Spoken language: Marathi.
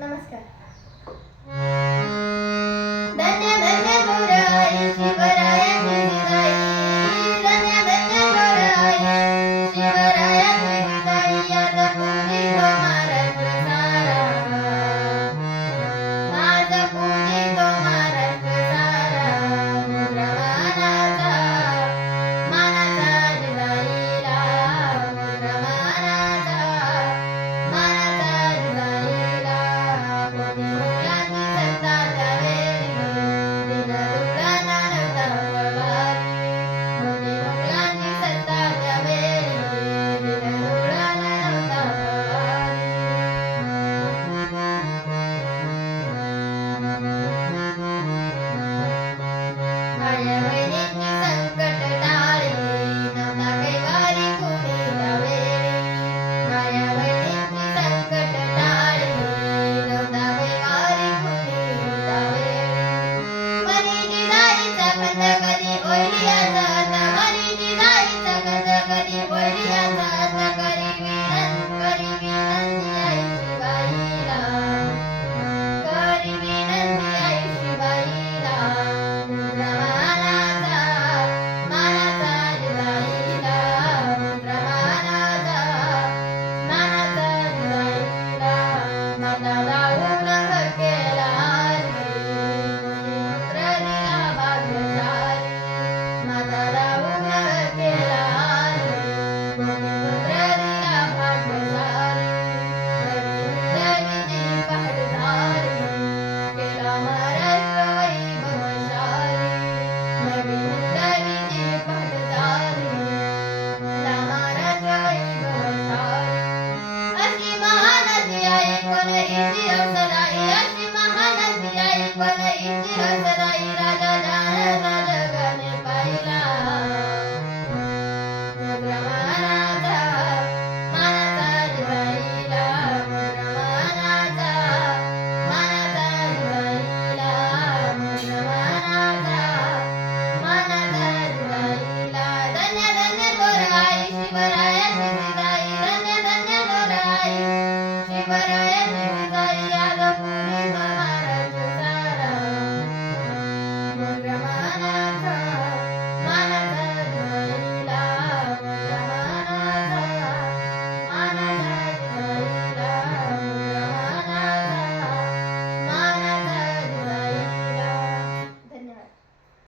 नमस्कार. धन्य धन्य थोर आई शिवरायाची जिजाई, धन्य धन्य थोर आई शिवरायाची जिजाई, आता पूजी तो महाराष्ट्र सारा, माझा पूजी तो महाराष्ट्र सारा. मुद्रामानाचा मानाचा जिजाईला, मुद्रामानाचा मानाचा जिजाईला. कोणी मुलांची सत्ता त्यावेळी दिनदुबळा नव्हता पगारी, कोणी मुलांची सत्ता त्यावेळी दिनदुबळा नव्हता पगारी. माझ्या बहिणीची संकट टाळली, नव्हता कैवारी कुणी त्यावेळी. माझ्या बहिणीची संकट टाळली, नव्हता कैवारी कुणी त्यावेळी. मनी जिजाईचा खंत कधी ओढली याचा अंत, मनी जिजाईचा खंत कधी ओढली याचा अंत. करी विनंती आई शिवाईला, करी विनंती आई शिवाईला. मुद्रामानाचा मानाचा जिजाईला, मुद्रामानाचा मानाचा जिजाईला. माता लावून केला हरी, पुत्र दिला भाग्यशाली. माता लावून केला हरी, पुत्र दिला भाग्यशाली. देवीची पहाटधारी, केला महाराष्ट्र वैभवशाली. नवीन देवीची पहाटधारी, केला महाराष्ट्र वैभवशाली. अशी महानदी आई कोण हिची हौसलाई, अशी महानदी आई कोण हिची हौसलाई. राजा जगाने पाहिला,